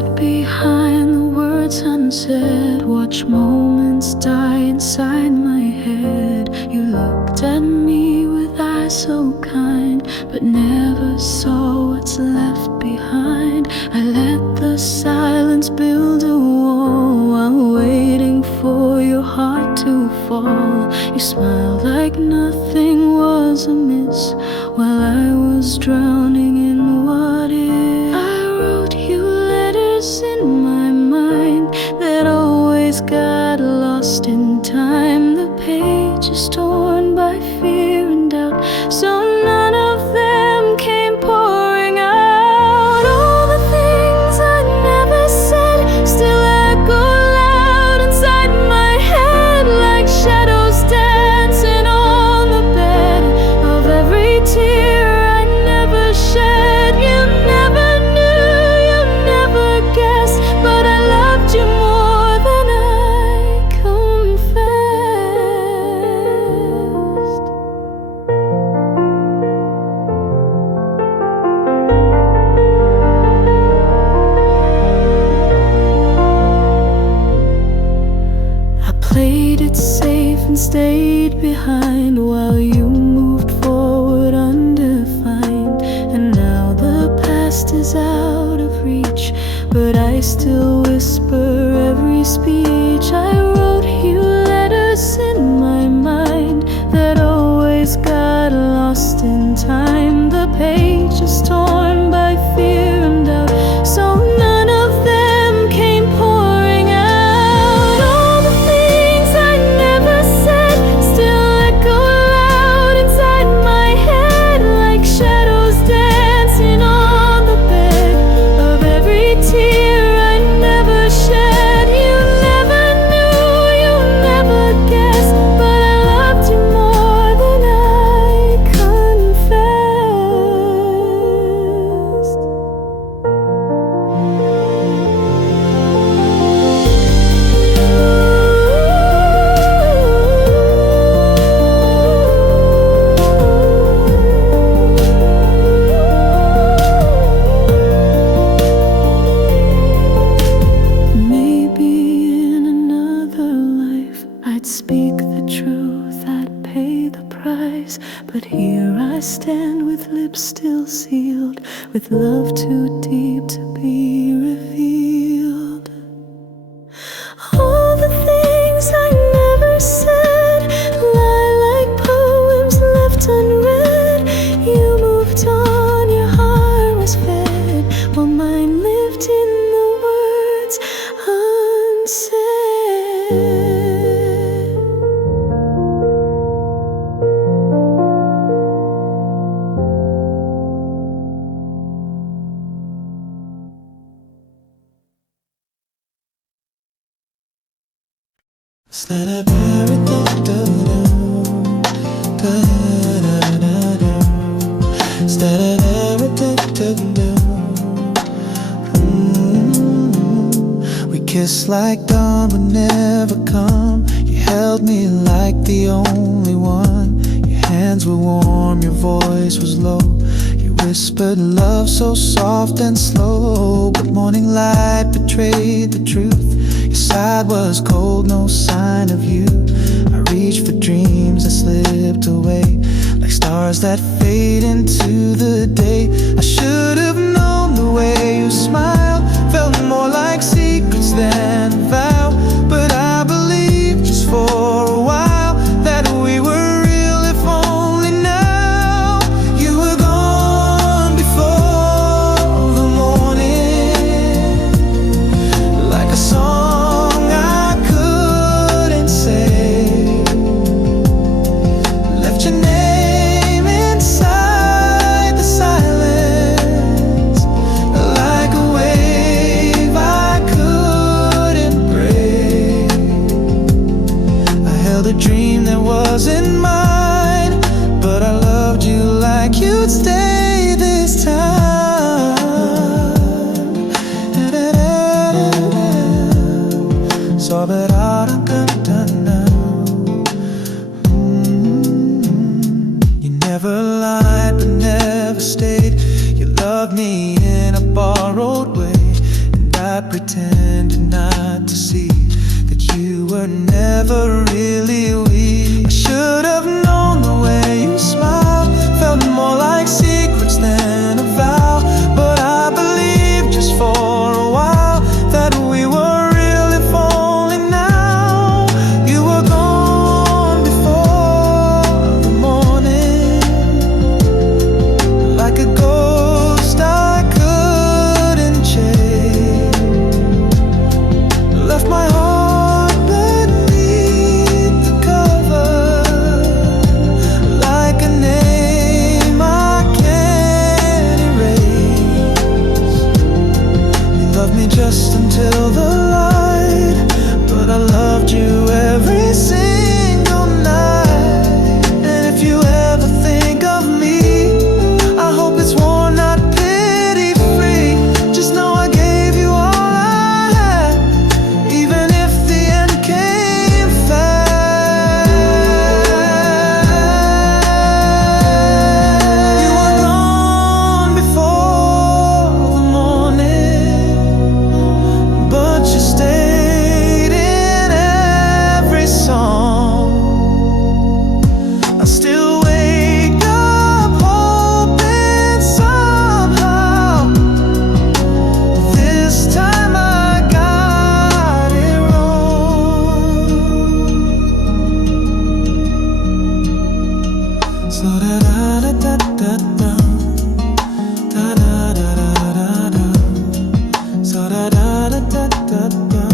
stood behind the words unsaid, watch moments die inside my head. You looked at me with eyes so kind, but never saw what's left behind. I let the silence build a wall while waiting for your heart to fall. You smiled like nothing was amiss while I was drowning in what if. I wrote you letters in my mind that always got lost in time. The page is torn by fear and doubt, so none of them came pouring out. All the things I never said still echo loud inside my head, like shadows dancing on the bed of every tear I never shed. You never knew, you never guessed, but I loved you more than I confessed. I played it safe and stayed behind while you moved forward undefined. And now the past is out of reach, but I still whisper every speech. I wrote you letters in my mind that always got lost in time. The page is torn by fear and doubt, so none of them came pouring out. All the things I never said still echo loud inside my head, like shadows dancing on the bed of every tear I never shed. You never knew, you never guessed, but I loved you more than I confessed. Maybe in another life I'd speak the truth, I'd pay the price, but here I stand with lips still sealed, with love too deep to be revealed. All the things I never said lie like poems left unread. You moved on, your heart was fed, while mine lived in the words unsaid. We kissed like dawn would never come. You held me like the only one. Your hands were warm, your voice was low. You whispered love so soft and slow, but morning light betrayed the truth. Your side was cold, no sign of you. I reached for dreams that slipped away, like stars that fade into the day. I should have known the way you smiled felt more like secrets than a vow, but I believed just for a while that we were real, if only now. You were gone before the morning, like a song I couldn't say. Left your name inside the silence, like a wave I couldn't break. I held a dream that wasn't mine, but I loved you like you'd stay this time. So but all I'm done now. You never lied but never stayed. You loved me in a borrowed way, and I pretended not to see that you were never really weak. I should have known the way you smiled felt more like secrets than a vow. But I believed just for a while that we were really falling now. You were gone before the morning, like a ghost I couldn't chase. Left my heart beneath the cover, like a name I can't erase. You loved me just until the light, but I loved you every single night. And if you ever think of me, I hope it's worn, not pity free. Just know I gave you all I had, even if the end came fast. You were gone before the morning, but you stayed in every song. I still wake up hoping somehow this time I got it wrong. So da da da da da da, da da da da da da, so da da da da da da.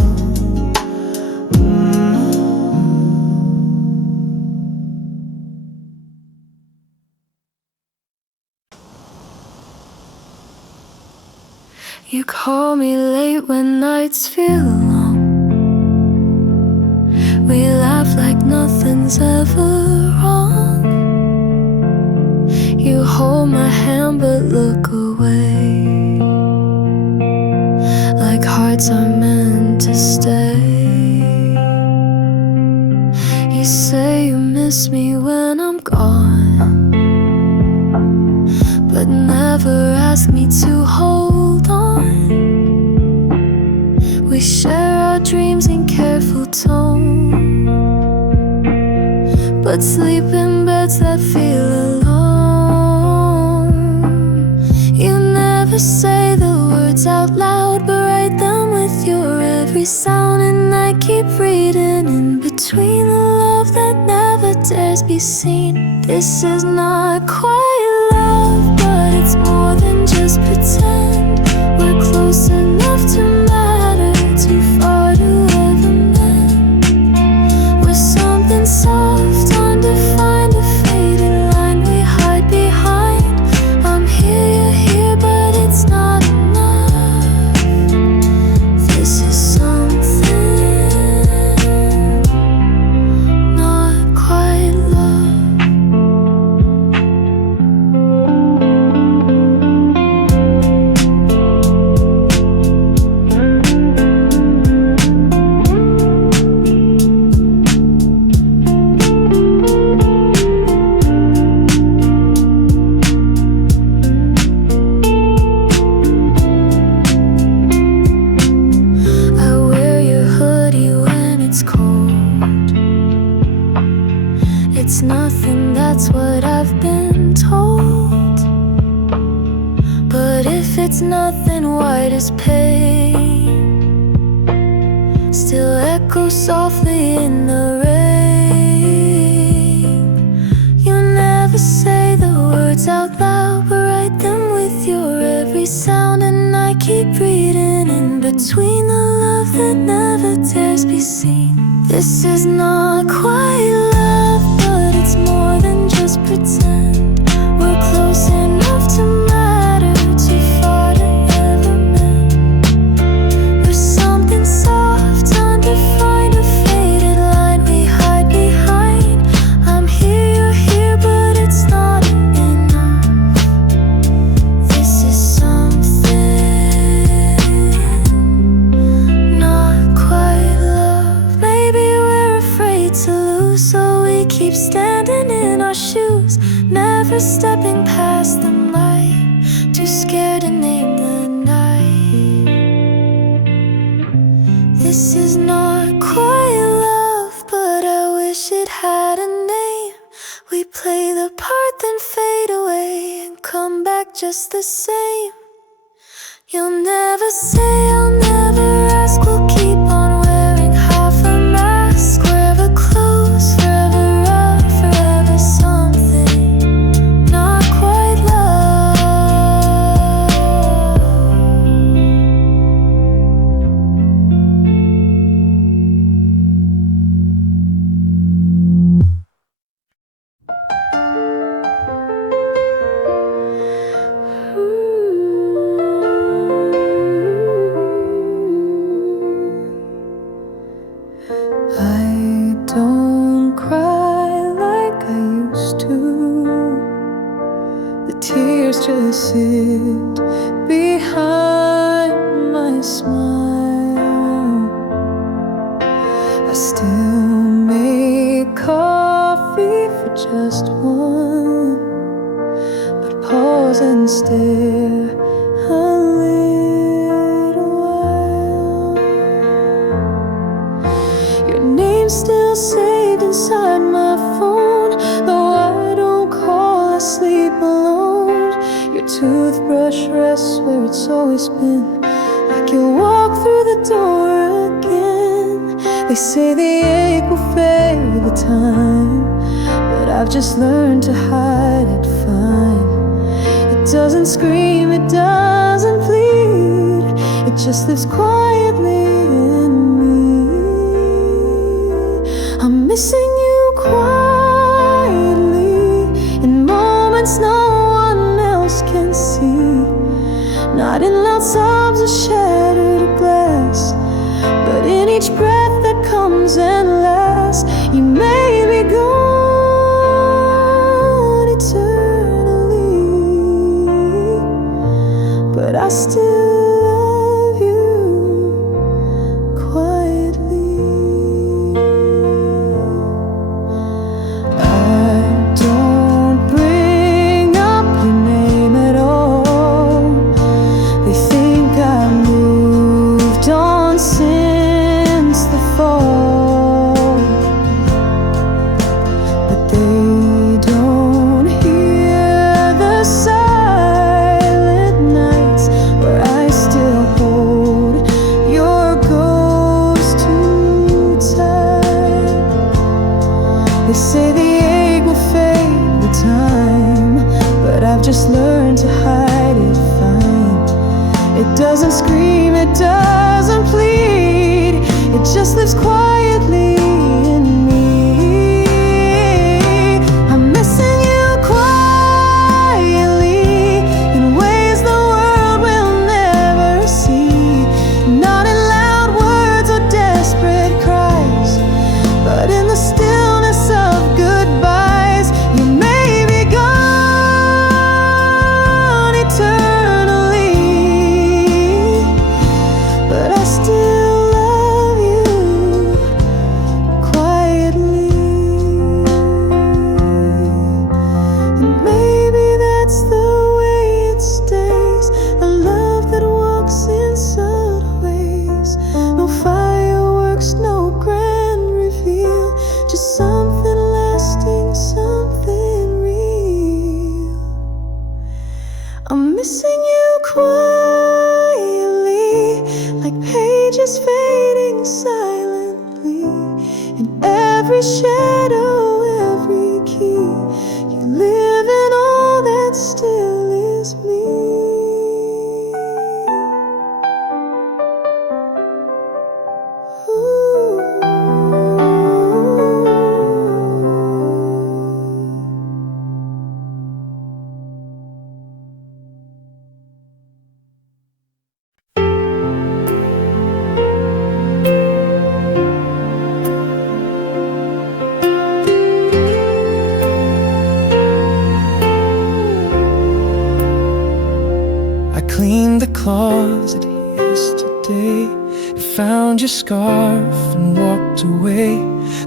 You call me late when nights feel long. We laugh like nothing's ever wrong. You hold my hand but look away, like hearts are meant to stay. You say you miss me when I'm gone, but never ask me to hold on. We share our dreams in careful tone, but sleep in beds that feel alone. You never say the words out loud, but write them with your every sound. And I keep reading in between the love that never dares be seen. This is not quite love, but it's more than just pretend. We're close enough to matter, too far to ever mend. We're something soft, undefined, a faded line we hide behind. I'm here, you're here, but it's not enough. This is something not quite love. I wear your hoodie when it's cold. It's nothing, that's what I've been told. But if it's nothing, why does pain still echo softly in the rain? You never say the words out loud, but write them with your every sound. And I keep reading in between the love that never dares be seen. This is not quite love, but it's more than just pretend. We're close enough to matter, too far to ever mend. We're something soft, undefined, a faded line we hide behind. I'm here, you're here, but it's not enough. This is something not quite love. Maybe we're afraid to lose, so we keep standing in our shoes, never stepping past the light, too scared to name the night. This is not quite love, but I wish it had a name. We play the part, then fade away and come back just the same. You'll never say, I'll never ask. We'll keep on wearing half a mask. Forever close, forever rough, forever something. Not quite love. I don't cry like I used to. The tears just sit behind my smile. I still make coffee for just one, but pause and stare a little while. Your name's still saved inside my phone, though I don't call, I sleep alone. Your toothbrush rests where it's always been, like you'll walk through the door again. They say the ache will fade with time, but I've just learned to hide it fine. It doesn't scream, it doesn't plead, it just lives quietly in me. I'm missing you quietly in moments no one else can see. Not in loud sobs or shattered glass, but in each breath that comes and lasts. You may be gone eternally, but I still love you quietly. I don't bring up your name at all. They think I've moved on since the fall, but they don't hear the silent nights where I still hold your ghost too tight. They say the ache will fade with time, but I've just learned to hide it fine. It doesn't scream, it doesn't plead, it just lives quietly in me. I'm missing you quietly in ways the world will never see. Not in loud words or desperate cries, but in the stillness of goodbyes. You may be gone eternally, but I still love you quietly. And maybe that's the way it stays, a love that walks in subtle ways. No fireworks, no grand reveal, just something lasting, something real. I'm missing you quietly, like pages fading silently. In every shadow, every key, you live in all that still is me. I cleaned the closet yesterday, found your scarf and walked away.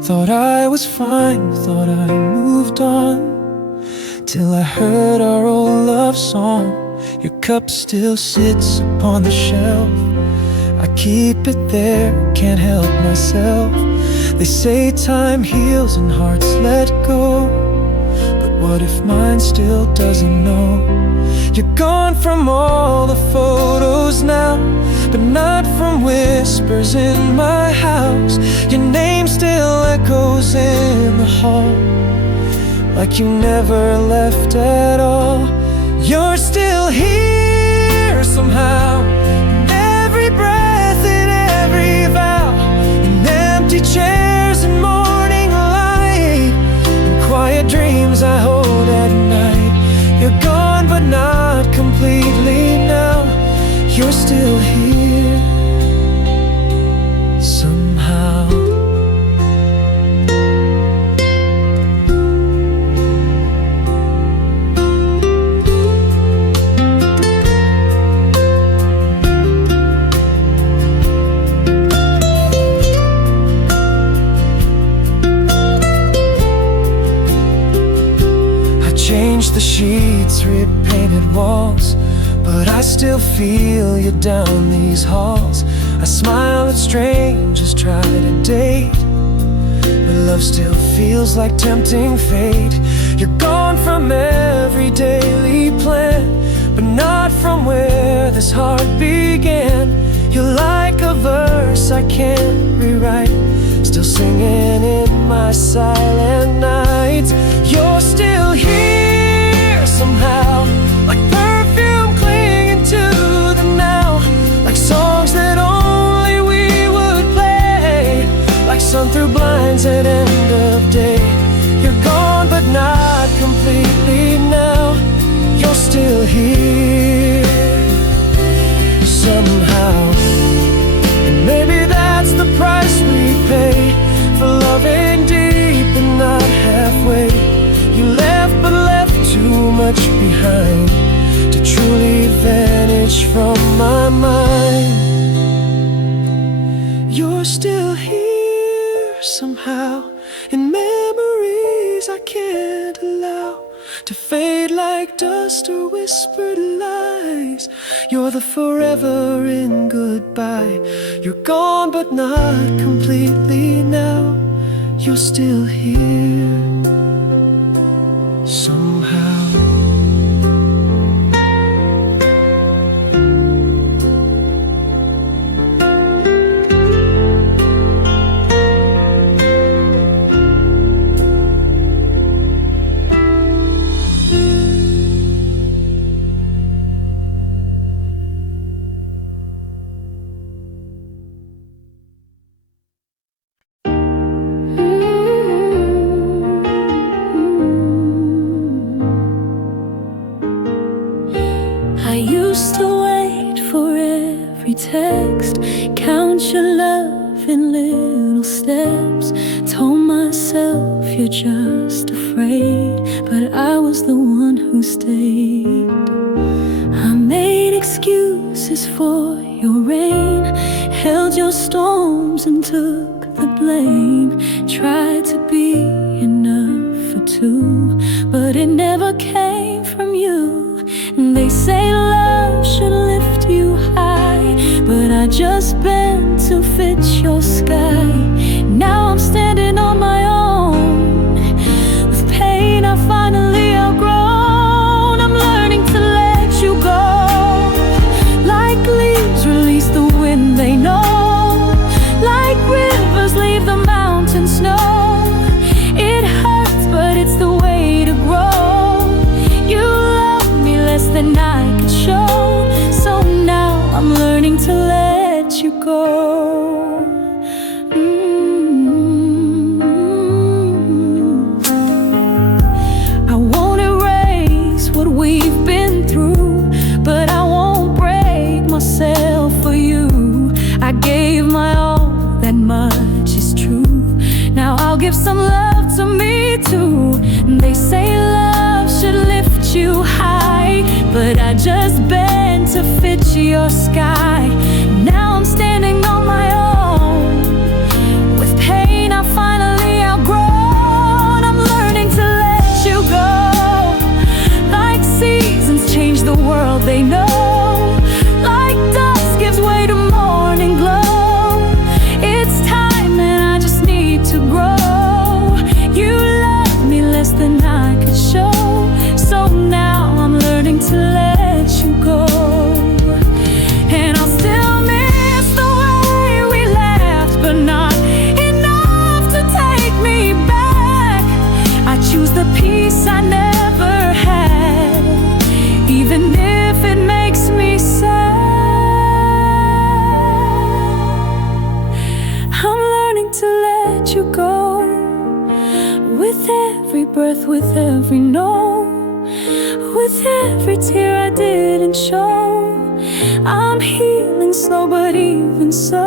Thought I was fine, thought I moved on, till I heard our old love song. Your cup still sits upon the shelf. I keep it there, can't help myself. They say time heals and hearts let go, but what if mine still doesn't know? You're gone from all the photos now, but not from whispers in my house. Your name still echoes in the hall, like you never left at all. You're still here somehow, in every breath, in every vow, in empty chairs and morning light, in quiet dreams I hold at night. You're gone but not completely now. You're still here somehow. Changed the sheets, repainted walls, but I still feel you down these halls. I smile at strangers, try to date, but love still feels like tempting fate. You're gone from every daily plan, but not from where this heart began. You're like a verse I can't rewrite, still singing in my silent nights. You're still here somehow, like perfume clinging to the now, like songs that only we would play, like sun through blinds at end of day. You're gone but not completely now. You're still here somehow, and maybe that's the price we pay for loving deep and not halfway. You left but left too much behind to truly vanish from my mind. You're still here somehow, in memories I can't allow to fade like dust or whispered lies. You're the forever in goodbye. You're gone but not completely now. You're still here somehow. Text, count your love in little steps. Told myself you're just afraid, but I was the one who stayed. I made excuses for your rain, held your storms and took the blame. Tried to be enough for two, but it never came from you. And they say love should lift you high, but I just bent to fit your sky. Now I'm standing on my own, with pain I finally outgrown. I'm learning to let you go, like leaves release the wind they know, like rivers leave the mountains snow. It hurts, but it's the way to grow. You love me less than I could show, so now I'm learning to let you go. I won't erase what we've been through, but I won't break myself for you. I gave my all, that much is true. Now I'll give some love to me too. They say love should lift you high, but I just bent to fit your sky. Now I'm standing on my own, with pain I finally outgrown. I'm learning to let you go, like seasons change the world they know, like dusk gives way to morning glow. breath, with every no, with every tear I didn't show. I'm healing slow, but even so,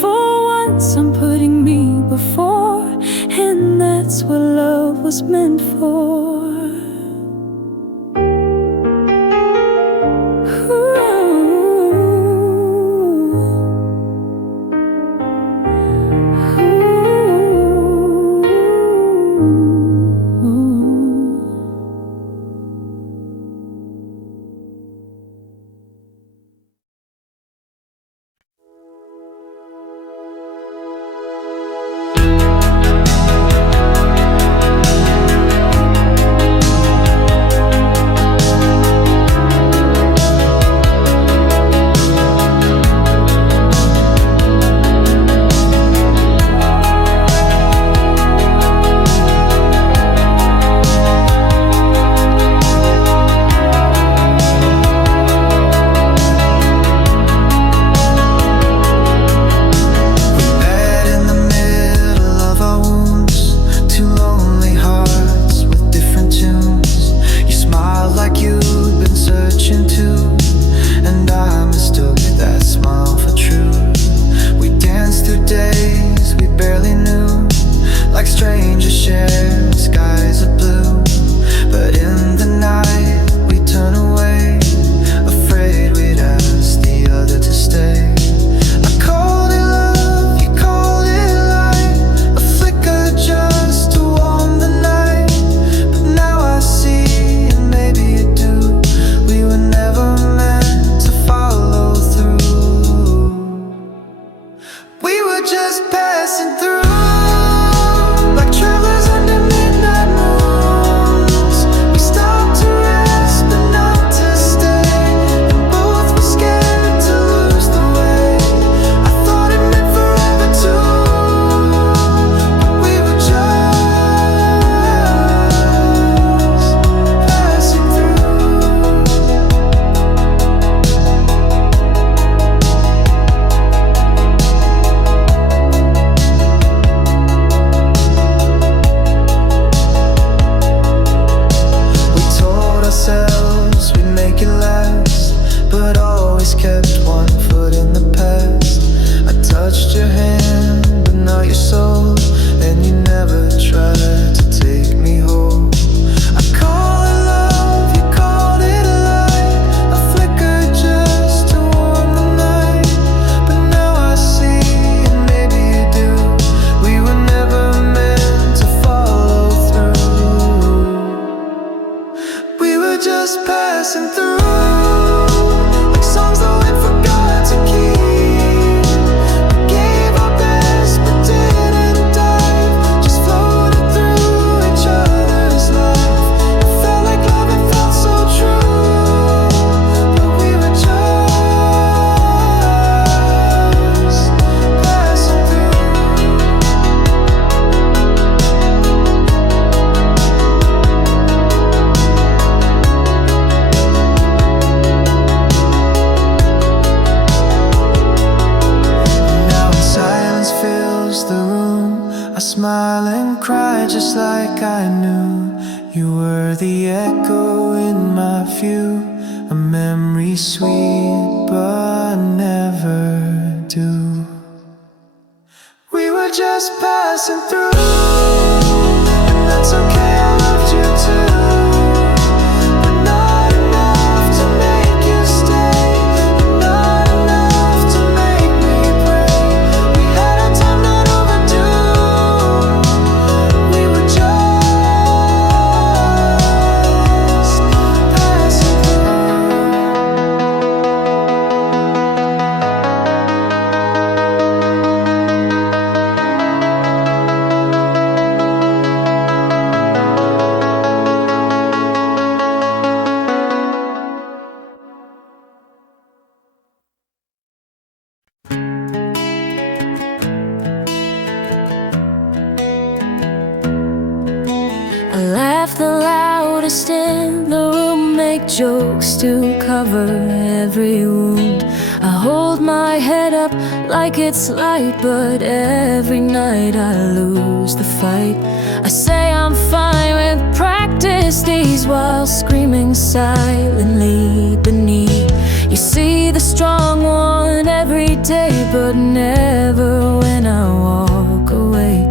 for once I'm putting me before, and that's what love was meant for. Smile and cry just like I knew you were the echo in my view, a memory sweet but never do. We were just passing through, and that's okay, I loved you too, but not enough to make you stay, and not enough to make me pray. We had our time not overdue, we were just passing through. I laugh the loudest in the room, make jokes to cover every wound. I hold my head up like it's light, but every night I lose the fight. I say I'm fine with practice days while screaming silently beneath. You see the strong one every day, but never when I walk away.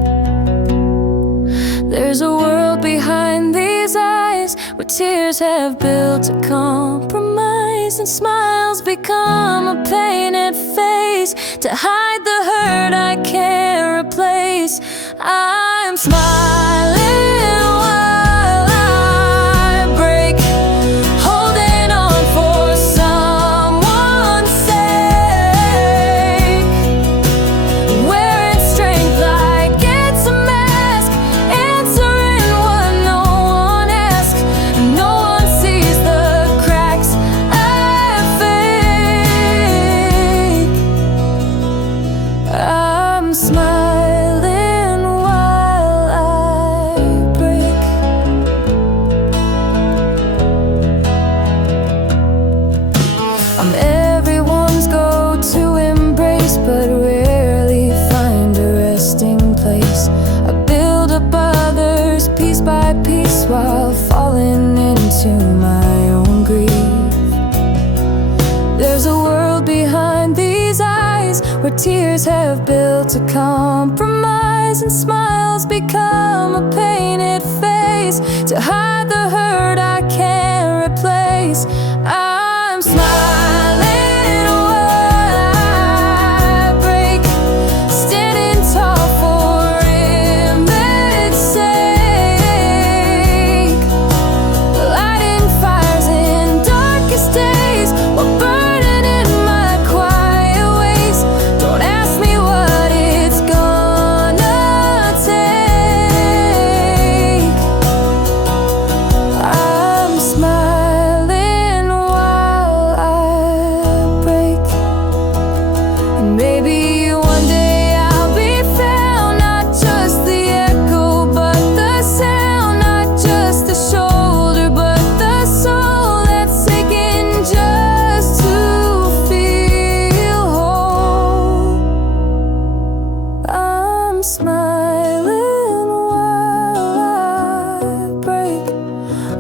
There's a world behind these eyes where tears have built a compromise, and smiles become a painted face to hide the hurt I can't replace. I'm smiling while I break, holding on for someone's sake, wearing strength like it's a mask, answering what no one asks. No one sees the cracks I fake. I'm smiling while I break. I'm everyone's go-to embrace, but rarely find a resting place. I build up others piece by piece while falling into my own grief. There's a world behind these eyes where tears have built a compromise, and smiles become a painted face to hide the hurt I can't replace. I'm smiling while I break, standing tall for image's sake, lighting fires in darkest days while burning in my quiet ways. Don't ask me what it's gonna take. I'm smiling while I break, and maybe one day I'll be found, not just the echo but the sound, not just the shoulder but the soul that's aching just to feel whole. I'm smiling while I break,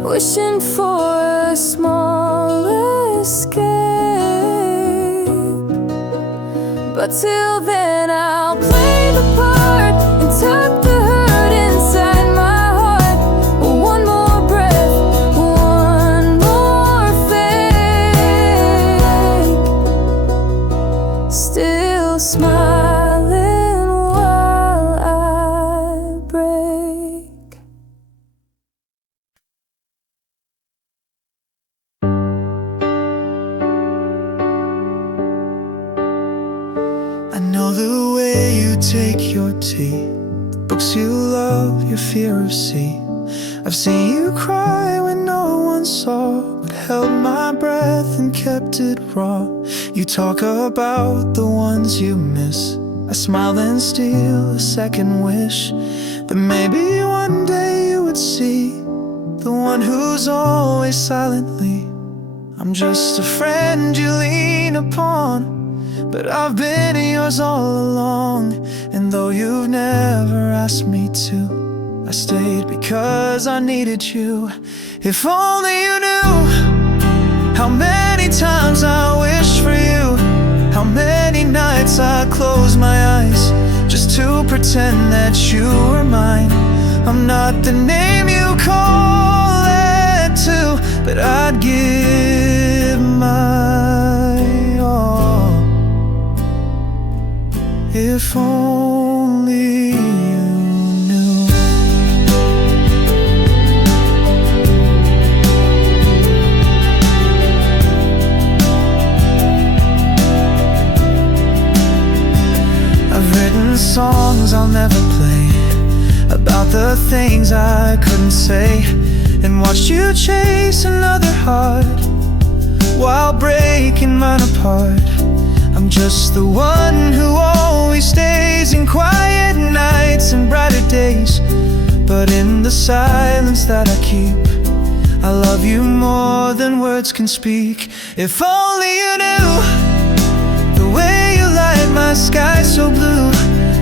wishing for a small escape. But till then I'll play the part and tuck the hurt inside my heart. One more breath, one more fake, still smiling while I break. I know the way you take your tea, the books you love, your fear of sea. I've seen you cry when no one saw, but held my breath and kept it raw. You talk about the ones you miss. I smile and steal a second wish that maybe one day you would see the one who's always silently. I'm just a friend you lean upon, but I've been yours all along. And though you've never asked me to, I stayed because I needed you. If only you knew how many times I wish for you, how many nights I close my eyes just to pretend that you were mine. I'm not the name you call it to, but I'd give my all. If only you knew. I've written songs I'll never play about the things I couldn't say, and watched you chase another heart while breaking mine apart. I'm just the one who always stays in quiet nights and brighter days, but in the silence that I keep, I love you more than words can speak. If only you knew way you light my sky so blue,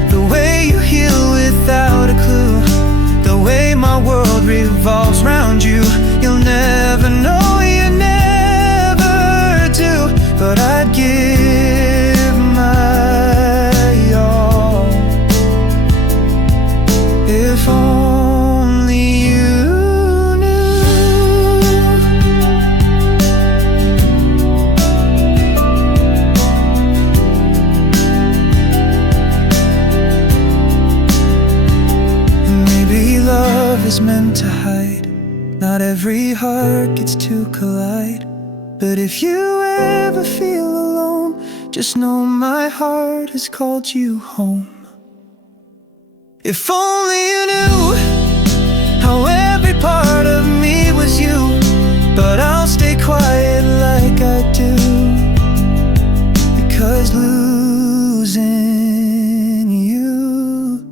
the way you heal without a clue, the way my world revolves round you. You'll never know, you never do, but I'd give my all if only you knew. And maybe love is meant to hide, not every heart gets to collide. But if you ever feel alone, just know my heart has called you home. If only you knew how every part of me was you, but I'll stay quiet like I do, because losing you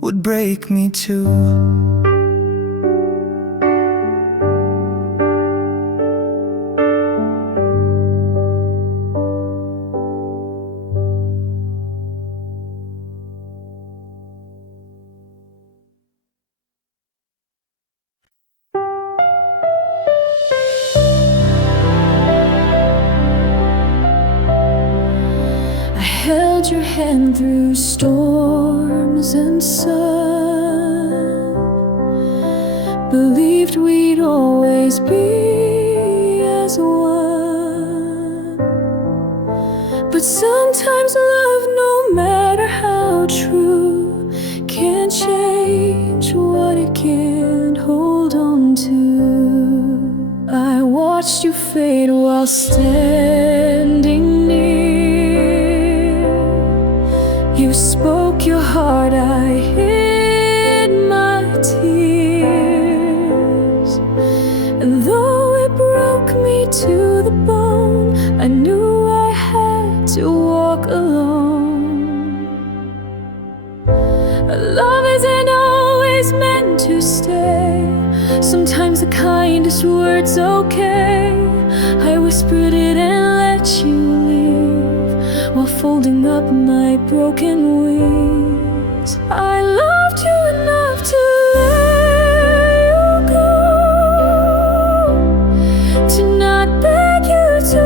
would break me too. Held your hand through storms and sun, believed we'd always be as one. But sometimes love, no matter how true, can't change what it can't hold on to. I watched you fade while standing near. You spoke your heart, I hid my tears. And though it broke me to the bone, I knew I had to walk alone. Love isn't always meant to stay. Sometimes the kindest word's okay. I whispered it and let you leave, while folding up my broken wings. I loved you enough to let you go, to not beg you to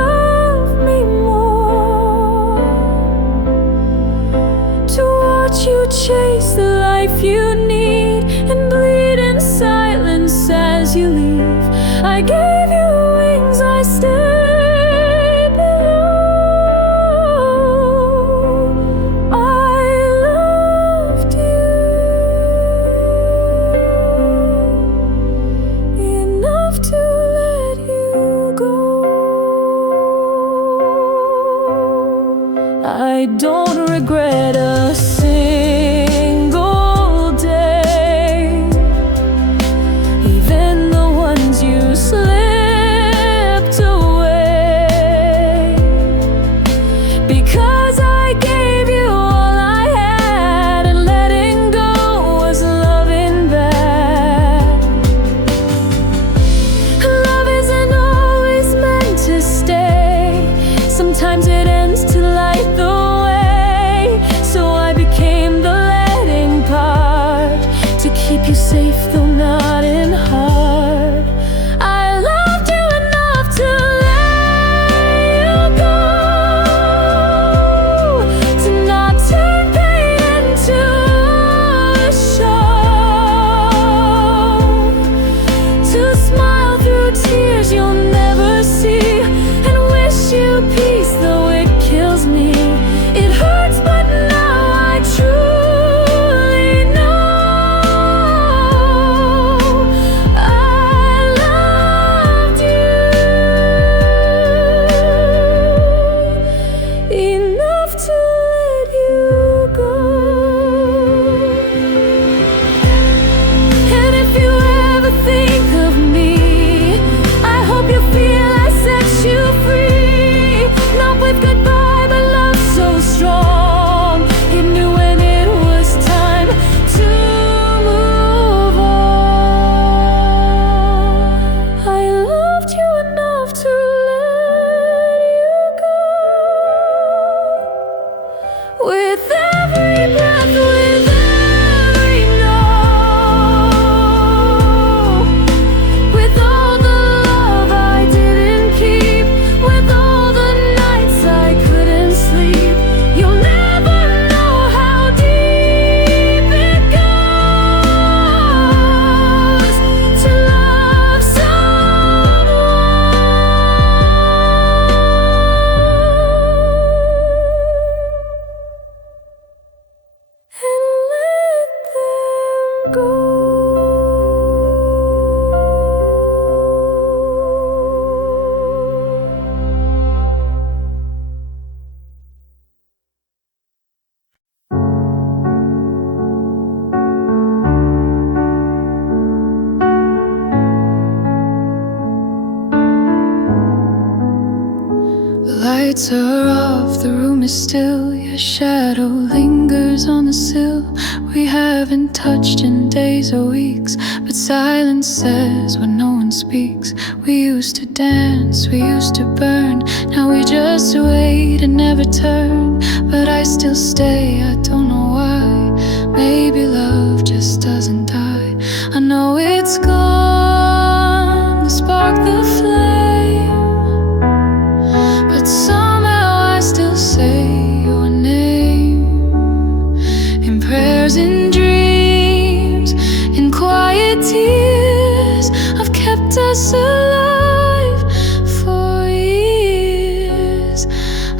love me more, to watch you chase the life you need and bleed in silence as you leave. I gave you wings, I stayed below. I loved you enough to let you go. I don't regret a single day, even the ones you slipped away, because I gave you all I had, and letting go was loving back. Love isn't always meant to stay. Sometimes it ends to light the way. So I became the letting part, to keep you safe though not in heart. I loved you enough to let you go, with every breath, with every note, with all the love I didn't keep, with all the nights I couldn't sleep. You'll never know how deep it goes to love and let them go. The lights are off, the room is still. Your shadow lingers on the sill. We haven't touched in days or weeks, but silence says when no one speaks. We used to dance, we used to burn. Now we just wait and never turn. But I still stay, I don't know why. Maybe love just doesn't die. I know it's gone, the spark, the flame, but somehow I still say your name in prayers, in dreams, in quiet tears. I've kept us alive for years.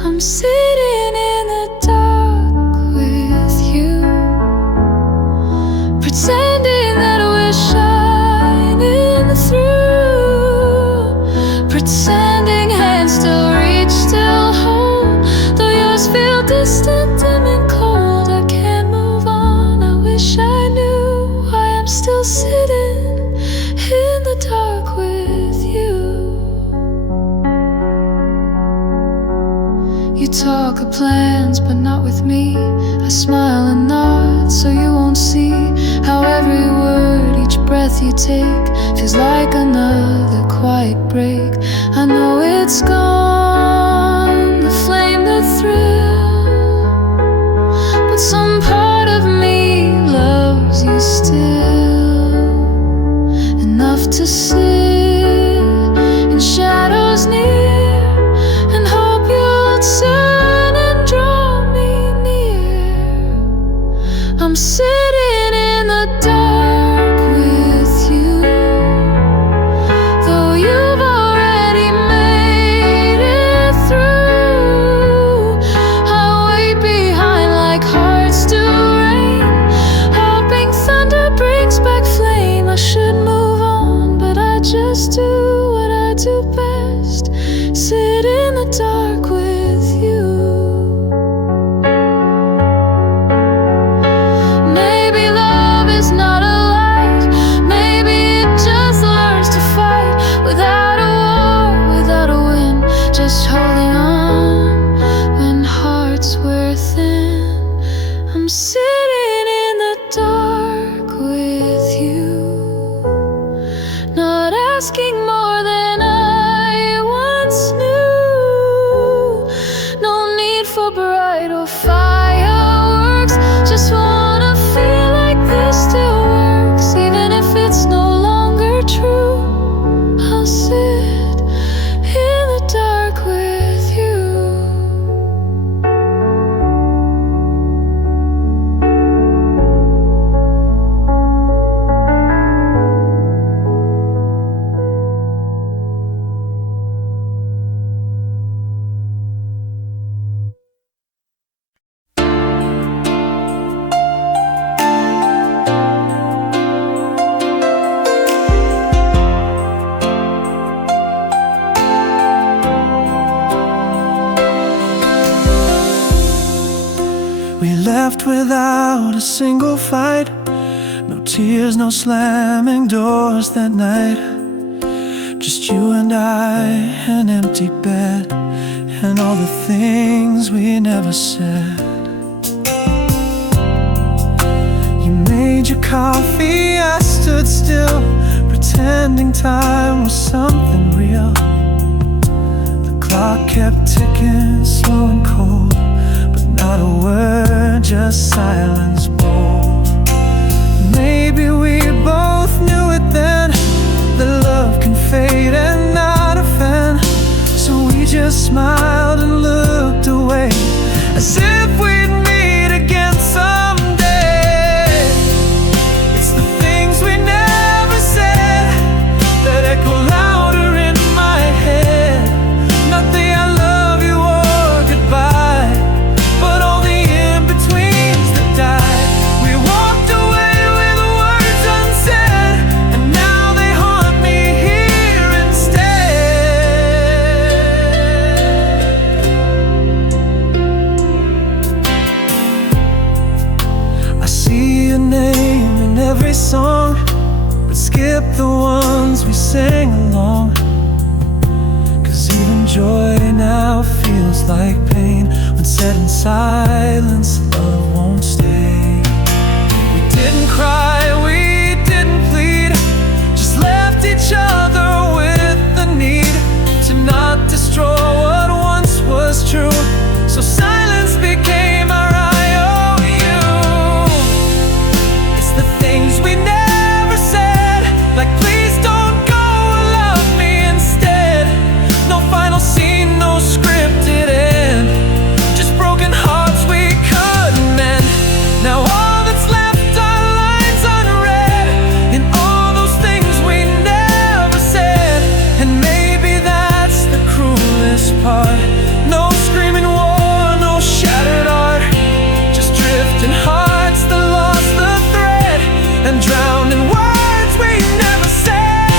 I'm sitting in the dark with you, pretending that we're shining through, pretending hands still reach, still hold, though yours feel distant, dim and cold. I can't move on, I wish I knew why I'm still sitting in the dark with you. You talk of plans, but not with me. I smile and nod so you won't see how every word, each breath you take feels like another quiet break. I know it's gone, the flame, the thrill, but some part of me loves you still, enough to sit in shadows near and hope you'll turn and draw me near. I'm sitting in the dark with you, though you've already made it through. I wait behind like hearts do rain, hoping thunder brings back flame. I should move on, but I just do what I do best, sit in the dark with you. Maybe love is not alive, maybe it just learns to fight without a war, without a win, just holding on when hearts were thin. I'm sitting in the dark with you, not asking more than I once knew. No need for bright or fireworks, just wanna feel like this still works, even if it's no longer true. I'll sit in the dark with you. We left without a single fight, no tears, no slamming doors that night. Just you and I, an empty bed, and all the things we never said. You made your coffee, I stood still, pretending time was something real. The clock kept ticking, slow and cold, but not a word just silence bold. Maybe we both knew it then, that love can fade and not offend. So we just smiled and looked away, as if we'd meet again someday. It's the things we never said that echo louder in my head. Not the I love you or goodbye, but all the in-betweens that died. We walked away with words unsaid, and now they haunt me here instead. I see your name in every song, but skip the ones we sang along. 'Cause even joy now feels like pain when said in silence, love won't stay. We didn't cry, we didn't plead, just left each other with the need to not destroy what once was true. So silence became our IOU. It's the things we never said, like please don't go, love me instead. No final scene, no scripted end, just broken hearts we couldn't mend. Now all that's left are lines unread, and all those things we never said. And maybe that's the cruelest part. No screaming war, no shattered art, just drifting hearts that lost the thread and drowned in words we never said.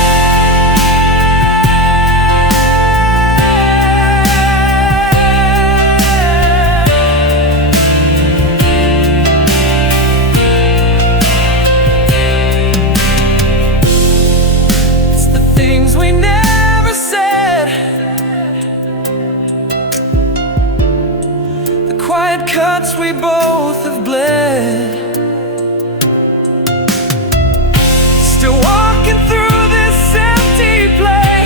It's the things we never said, the quiet cuts we both have bled. Still walking through this empty play,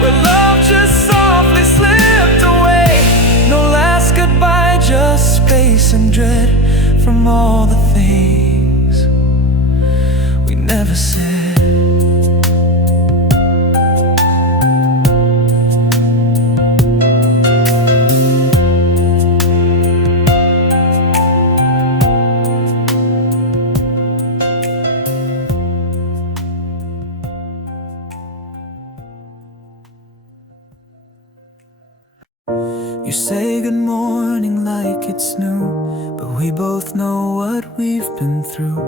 where love just softly slipped away. No last goodbye, just space and dread from all the things we never said. You say good morning like it's new, but we both know what we've been through.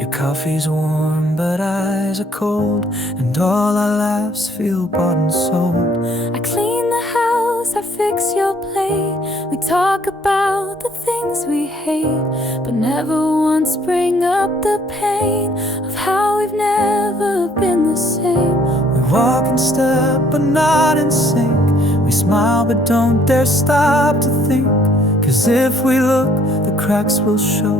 Your coffee's warm, but eyes are cold, and all our laughs feel bought and sold. I clean the house, I fix your plate. We talk about the things we hate, but never once bring up the pain of how we've never been the same. We walk in step, but not in sync. We smile, but don't dare stop to think. 'Cause if we look, the cracks will show,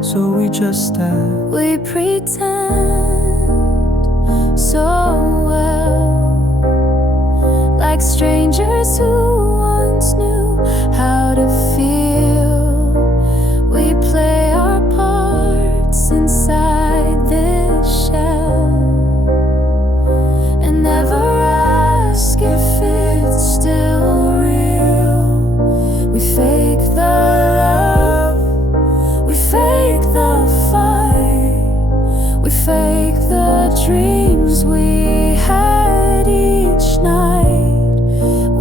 so we just stand. We pretend so well, like strangers who once knew how to feel. We play our parts inside this shell, and never ask if it's still real. We fake the love, we fake the fight, we fake the dreams we had each night.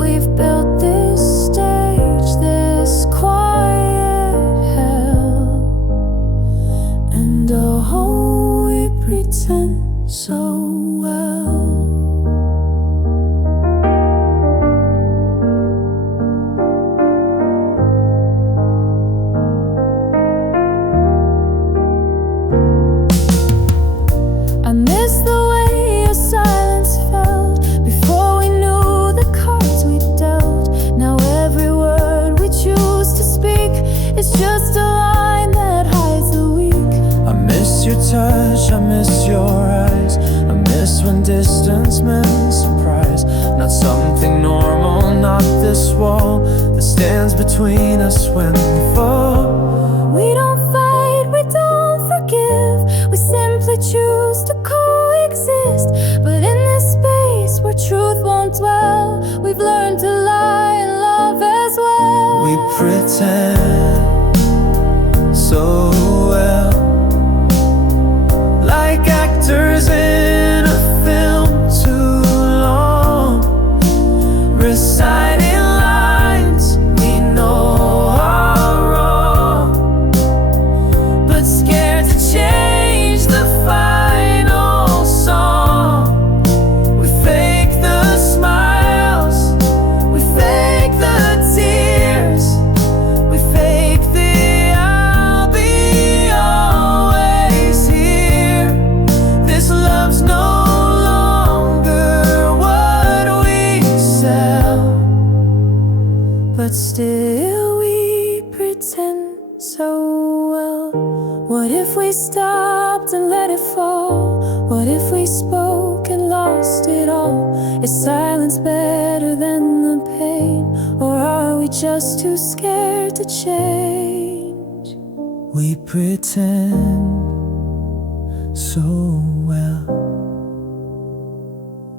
We've built this stage, this quiet hell, and oh, we pretend so well. I miss the way your silence felt before we knew the cards we dealt. Now every word we choose to speak is just a line that hides the weak. I miss your touch, I miss your eyes, I miss when distance meant surprise. Not something normal, not this wall that stands between us when we fall. We don't pretend so well, like actors in a film too long, reciting lines we know are wrong, but scared to change the final song. We fake the smiles, we fake the tears, we fake the I'll be always here. This love's no longer what we sell, but still we pretend so well. What if we stopped and let it fall? What if we spoke and lost it all? Is silence better than the pain? Or are we just too scared to change? We pretend so well,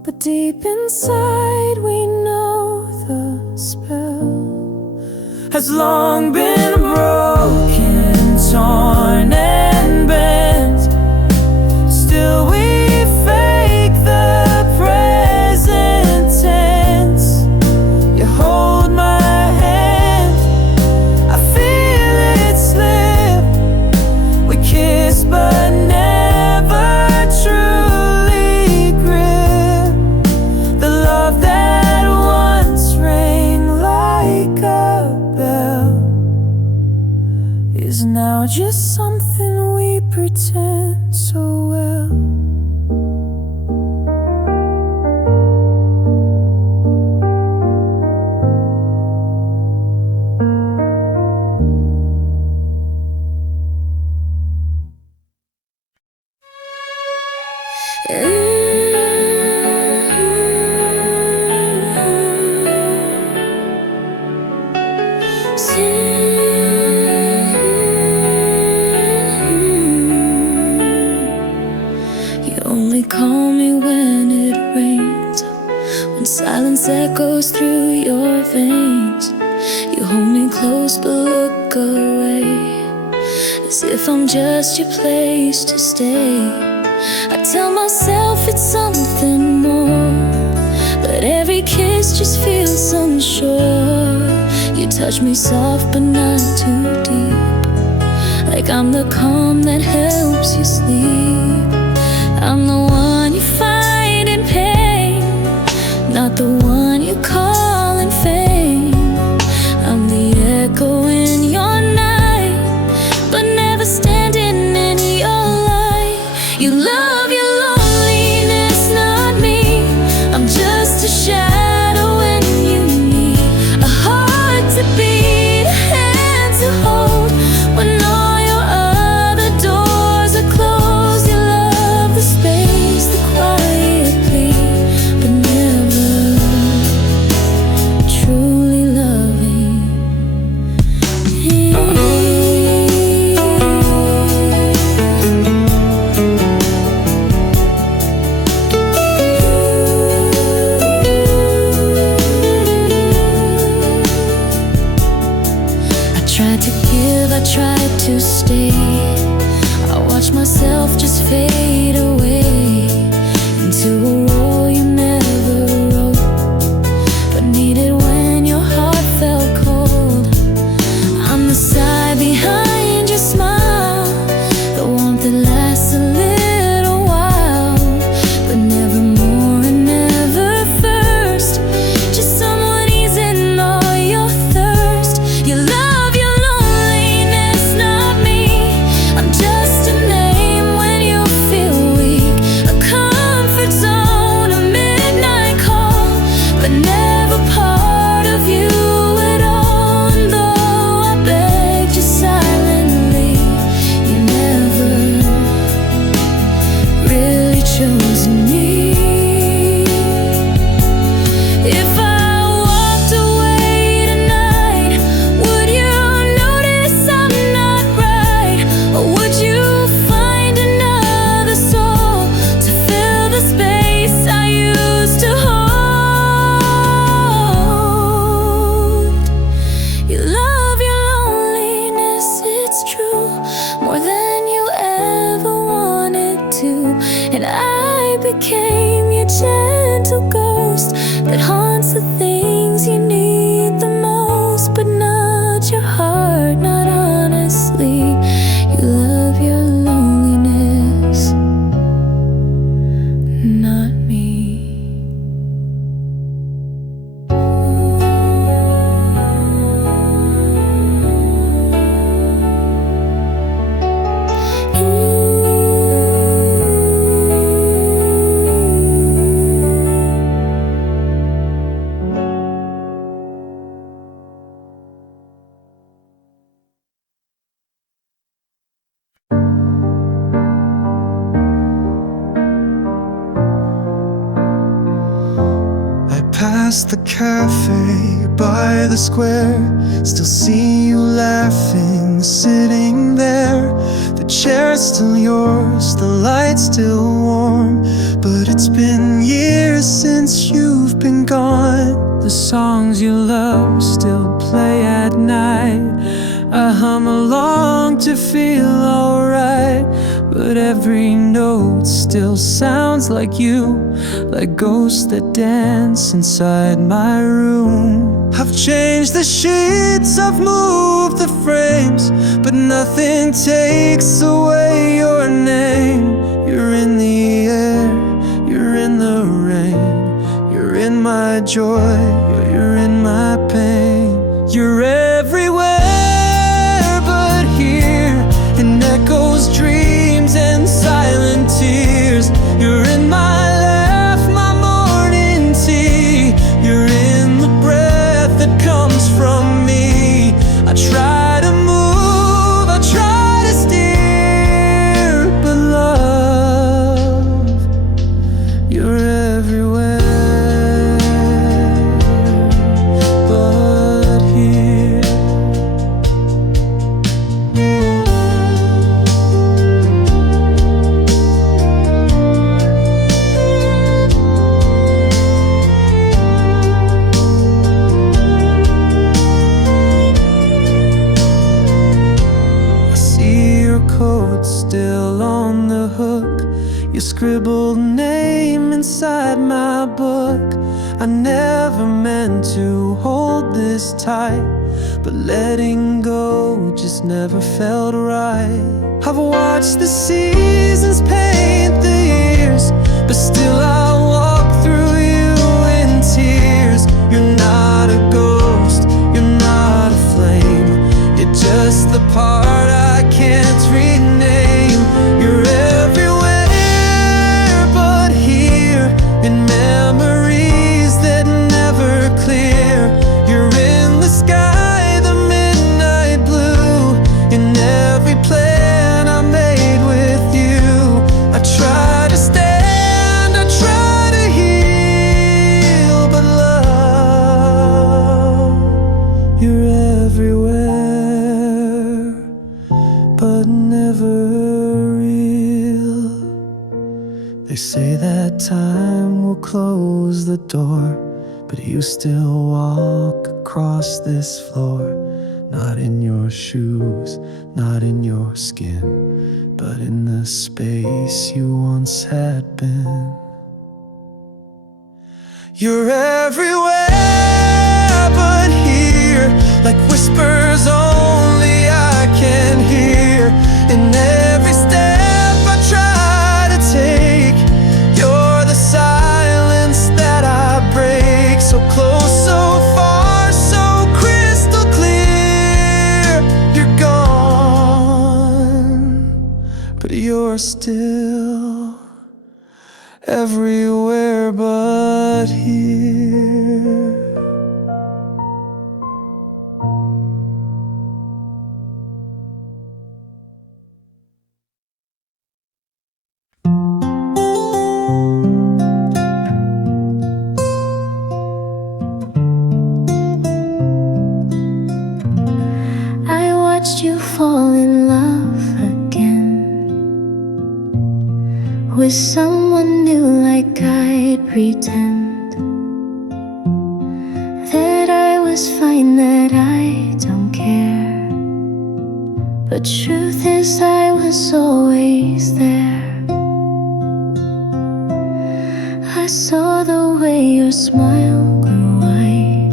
but deep inside we know the spell has long been broken, torn and bent. Still we fake the present tense. You hold my hand, I feel it slip. We kiss but never truly grip. The love that once rang like a bell is now just something we pretend so well. You only call me when it rains, when silence echoes through your veins. You hold me close but look away, as if I'm just your place to stay. I tell myself it's something more, but every kiss just feels unsure. You touch me soft but not too deep, like I'm the calm that helps you sleep. I'm the one you find in pain, not the one you call in fame. I'm the echo in your night, but never standing in your light. You love your loneliness, not me. I'm just a shadow when you need a heart to beat, a hand to hold when all your other doors are closed. You love the space, the quiet plea, but never truly loving. I tried to give, I tried to stay. I watched myself just fade away into a role you never wrote, but needed when your heart felt cold. I'm the side behind your smile, the warmth that lasts a little while, but never more and never first. Just someone easing all your thirst. You love your loneliness, not me. I'm just a name when you feel weak, a comfort zone I became your gentle ghost that haunts the things you need the most, but not your heart, not honestly. You love your loneliness, not me. Past the cafe by the square, still see you laughing, sitting there. The chair's still yours, the light's still warm, but it's been years since you've been gone. The songs you love still play at night. I hum along to feel alright, but every note still sounds like you, like ghosts that dance inside my room. I've changed the sheets, I've moved the frames, but nothing takes away your name. You're in the air, you're in the rain, you're in my joy, you're in my pain. You're everywhere but here, in echoes, dreams and silent tears. You're in my laugh, my morning tea. You're in the breath that comes from me. I try to move, I try to steer, but love, you're everywhere but here. Still on the hook, your scribbled name inside my book. I never meant to hold this tight, but letting go just never felt right. I've watched the seasons paint the years, but still I walk through you in tears. You're not a ghost, you're not a flame, you're just the part I can't rename. You're everywhere but here, in memories that never clear. You're in the sky, the midnight blue, in every plan I made with you. I try to stand, I try to heal, but love, you're everywhere but never real. They say that time will close the door, but you still walk across this floor. Not in your shoes, not in your skin, but in the space you once had been. You're everywhere but here, like whispers only I can hear. In every step I try to take, you're the silence that I break. So close, so far, so crystal clear. You're gone, but you're still everywhere but here. You fall in love again with someone new, like I'd pretend that I was fine, that I don't care. But truth is I was always there. saw the way your smile grew white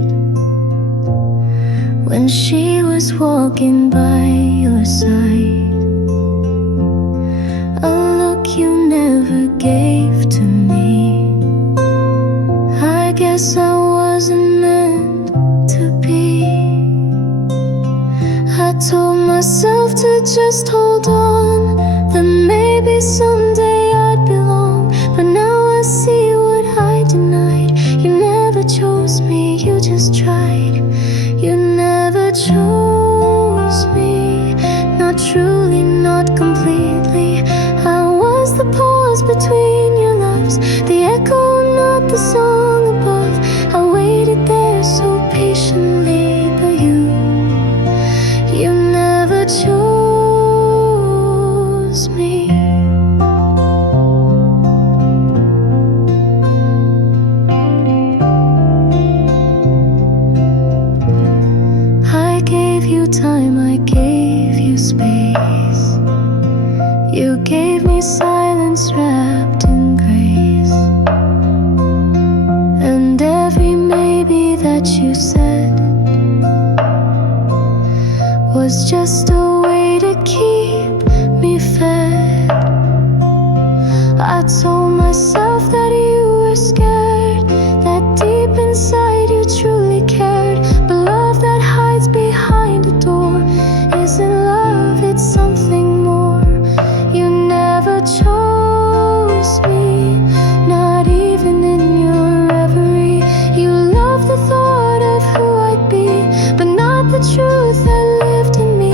when she was walking by your side. A look you never gave to me. I guess I wasn't meant to be. I told myself to just hold on, then maybe someday I'd belong. But now I see what I denied. You never chose me, you just tried. You never chose me, not truly, not completely. I was the pause between your loves, the echo, not the song above. I waited there so patiently, but you never chose me. I gave you time, I gave you space. You gave me silence wrapped in grace. And every maybe that you said was just a way to keep me fed. I told myself that you were scared, that deep inside you truly cared. But love that hides behind a door isn't love, it's something more. You never chose me, not even in your reverie. You loved the thought of who I'd be, but not the truth that lived in me.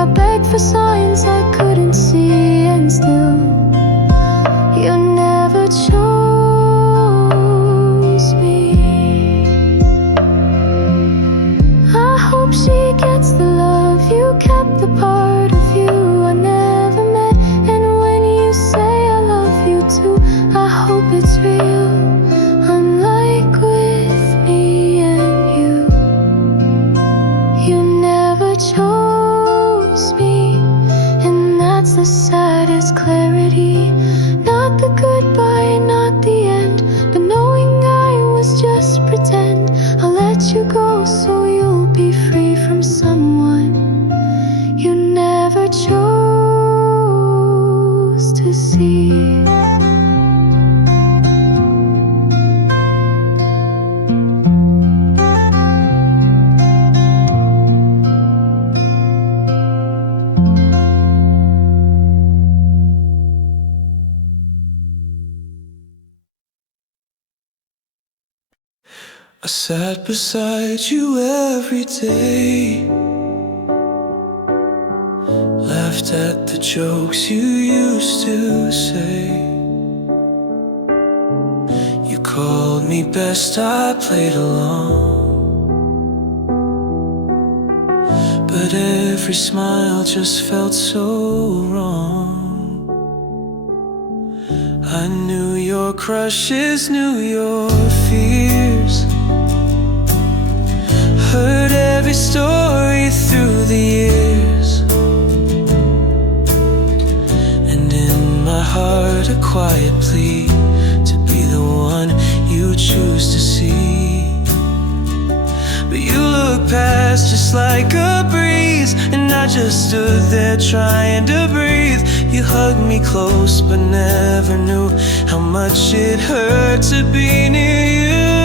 I begged for signs I couldn't see, and still you never chose me. I hope she gets the love you kept, the part of you I never met. And when you say I love you too, I hope it's real, unlike with me and you. You never chose me, and that's the saddest clarity. Not the goodbye, not the end, but knowing I was just pretend. I'll let you go so you'll be free from someone you never chose to see. I sat beside you every day, laughed at the jokes you used to say. You called me best, I played along, but every smile just felt so wrong. I knew your crushes, knew your fears, heard every story through the years. And in my heart a quiet plea to be the one you choose to see. But you look past just like a breeze, and I just stood there trying to breathe. You hugged me close but never knew how much it hurt to be near you.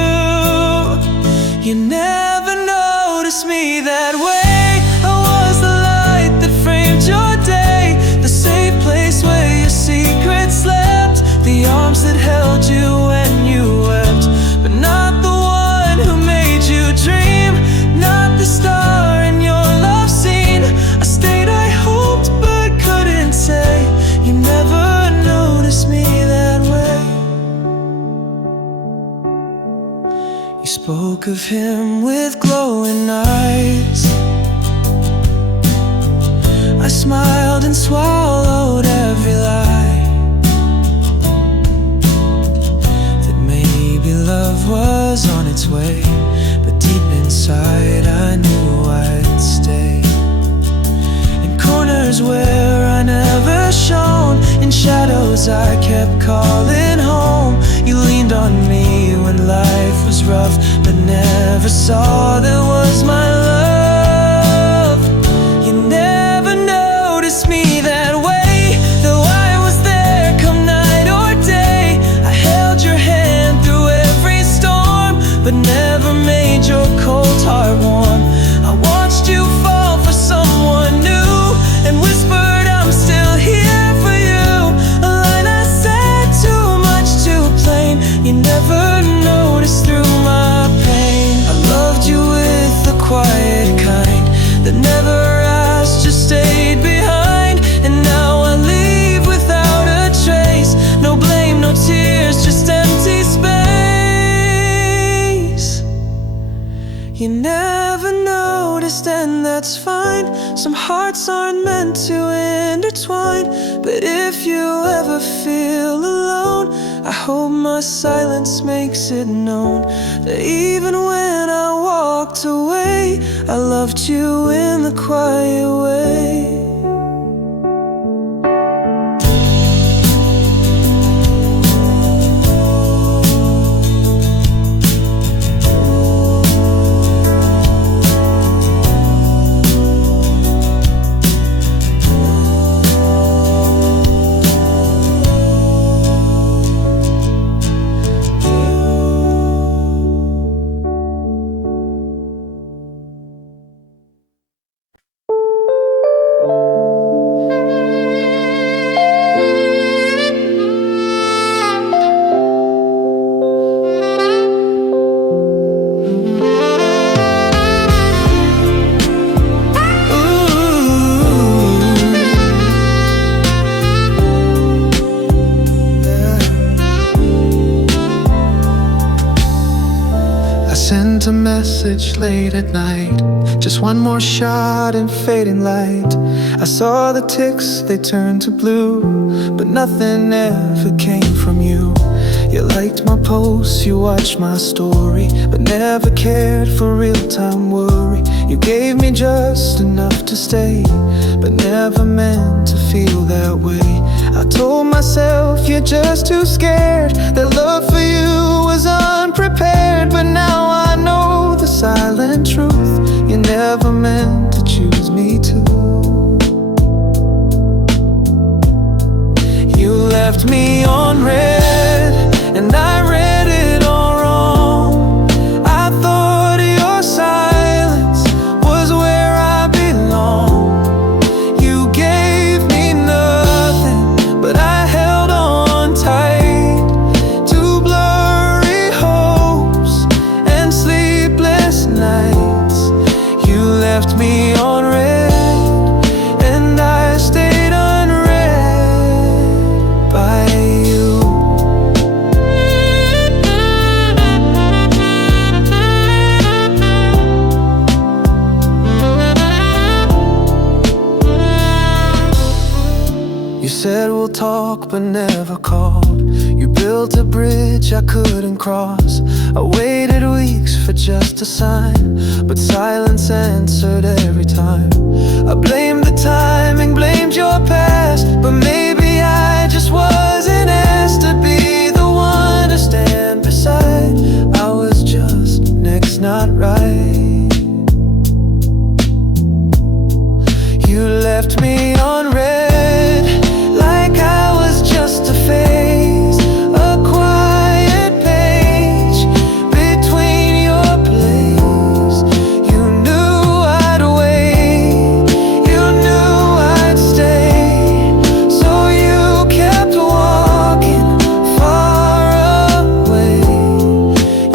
You never noticed me that way. I was the light that framed your day, the safe place where your secrets slept, the arms that held you when you wept, but not the one who made you dream, not the star in your love scene. I stayed, I hoped, but couldn't say. You never noticed me that way. You spoke of him with glowing eyes. I smiled and swallowed every lie, that maybe love was on its way, but deep inside I knew I'd stay. In corners where I never shone, in shadows I kept calling home. You leaned on me when life was rough, but never saw that was my love. You never noticed me that way, though I was there come night or day. I held your hand through every storm, but never made your cold heart warm. I watched you fall for someone new and whispered I'm still here for you. A line I said too much too plain. You never noticed through my pain. I loved you with the quiet kind that never asked, just stayed behind. And now I leave without a trace. No blame, no tears, just empty space. You never noticed, and that's fine. Some hearts aren't meant to intertwine. But if you ever feel alone, I hope my silence makes it known that even when I walked away, I loved you in the quiet way. Sent a message late at night, just one more shot and fading light. I saw the ticks, they turned to blue, but nothing ever came from you. You liked my posts, you watched my story, but never cared for real-time worry. You gave me just enough to stay, but never meant to feel that way. I told myself you're just too scared, that love for you was unprepared. But now I know the silent truth, you never meant to choose me too. You left me on red, and I read it all wrong. I thought your silence was where I belong. You gave me nothing, but I held on tight to blurry hopes and sleepless nights. You left me on red, and I stayed unread by you. You said we'll talk but never called. You built a bridge I couldn't cross. I waited weeks for just a sign, but silence answered every time. I blamed the timing, blamed your past, but maybe I just wasn't asked to be the one to stand beside. I was just next, not right. You left me on red, like I was just a phase, a quiet page between your plays. You knew I'd wait, you knew I'd stay, so you kept walking far away.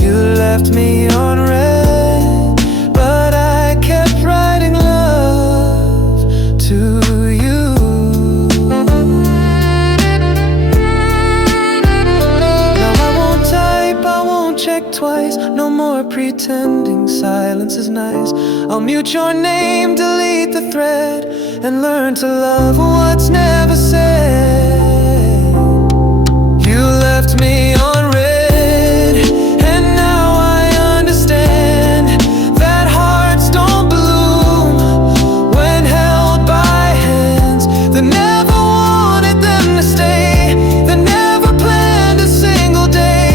You left me on red, but I kept writing love to you. Now I won't type, I won't check twice. No more pretending silence is nice. I'll mute your name, delete the thread, and learn to love what's never said. You left me on red, and now I understand that hearts don't bloom when held by hands that never wanted them to stay, that never planned a single day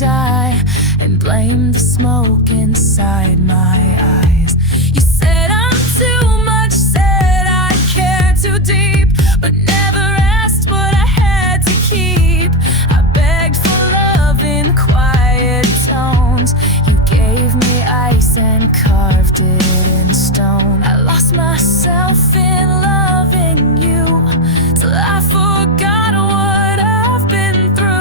die and blame the smoke inside my eyes. You said I'm too much, said I care too deep, but never asked what I had to keep. I begged for love in quiet tones. You gave me ice and carved it in stone. I lost myself in loving you till I forgot what I've been through.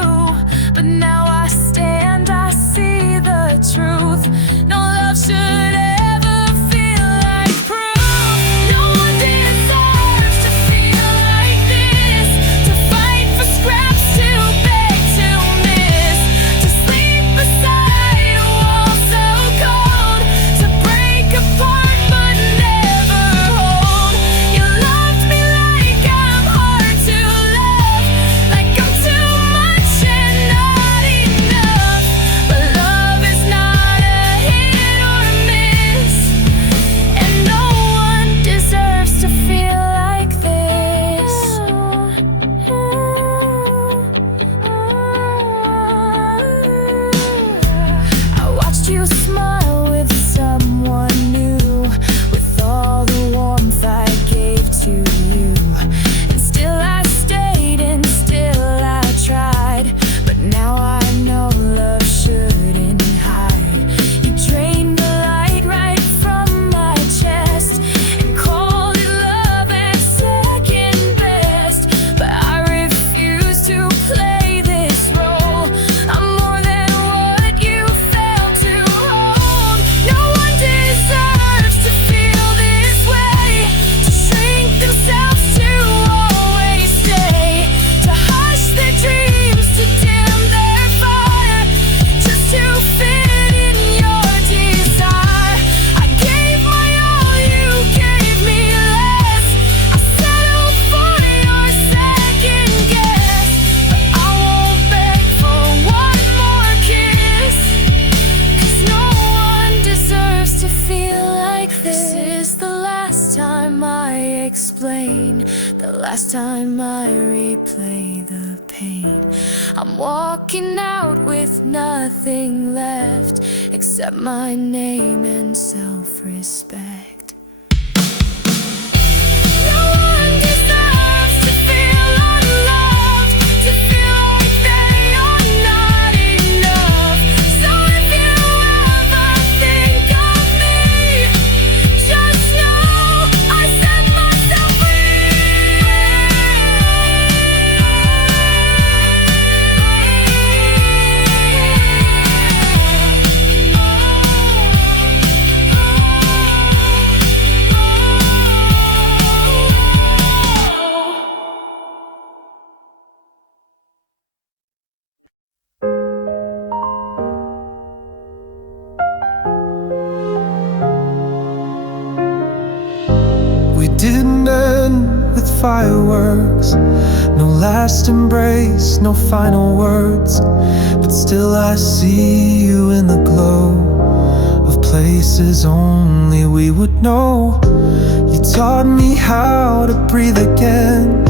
But now I stand, I see the truth. No love should ever feel like proof. No one deserves to feel like this, to fight for scraps, to beg, to miss, to sleep beside a wall so cold, to break apart but never hold. You loved me like I'm hard to love, like I'm too much and not enough. But love is not a hit or a miss, and no one deserves to feel like this. I watched you smile with someone new, with all the warmth I gave to you. And still I stayed and still I tried, but now I know love shouldn't hide. You drained the light right from my chest and called it love at second best. But I refuse to play this role. I'm more than what you failed to hold. No one deserves to feel this way, to shrink themselves to always stay, to hush their dreams, to dim their fire, just to fit in your desire. I gave my all, you gave me less. I settled for your second guess, but I won't beg for one more kiss, 'cause no one deserves to feel like this. This is the last time I explain, the last time I replay the pain. I'm walking out with nothing left except my name and self-respect. No one deserves to feel unloved, to feel like they are not enough. So if you ever think of me, just know I set myself free. We didn't end with fireworks, no last embrace, no final words, but still I see you in the glow of places only we would know. You taught me how to breathe again,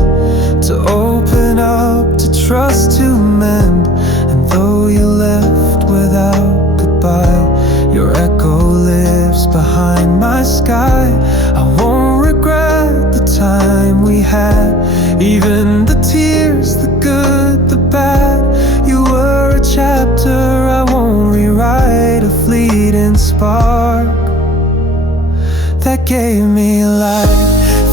to open up, to trust, to mend. And though you left without goodbye, your echo lives behind my sky. I won't regret the time we had, even the tears, the good, the bad. You were a chapter I won't rewrite, a fleeting spark that gave me life.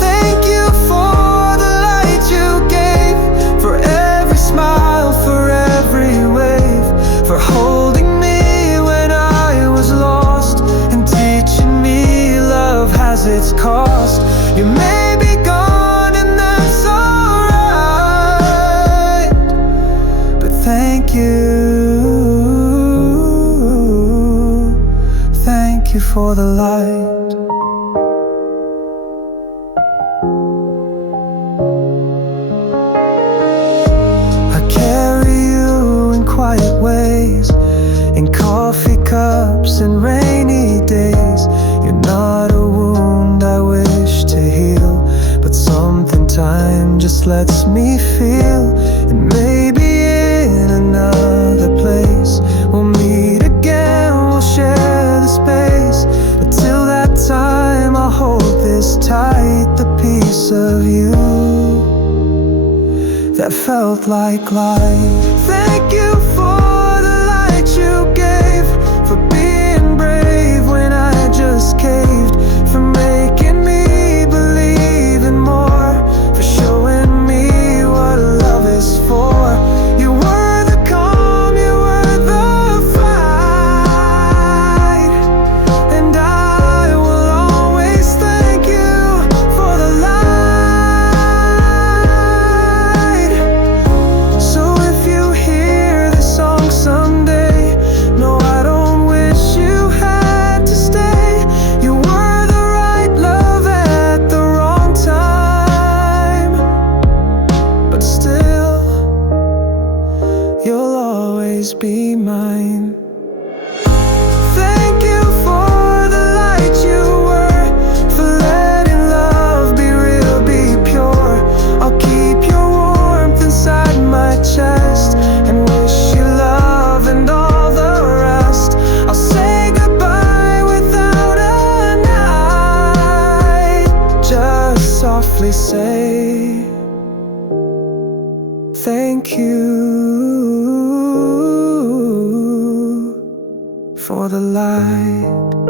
Thank you for the light you gave, for every smile, for every wave, for holding me when I was lost, and teaching me love has its cost. You may be gone and that's alright, but thank you for the light. I carry you in quiet ways, in coffee cups and rainy days. You're not a wound I wish to heal, but something time just lets me feel. And maybe in another place like light. Thank you for the light you gave, for being brave when I just caved, for making me believe in more, for showing me what love is for. You were the calm, you were the fight, and I will always thank you for the light. So if you hear this song someday, no, I don't wish you had to stay. You were the right love at the wrong time, but still, you'll always be mine. Thank you for the light you were, for letting love be real, be pure. I'll keep your warmth inside my chest and wish you love and all the rest. I'll say goodbye without a night. Just softly say thank you for the light.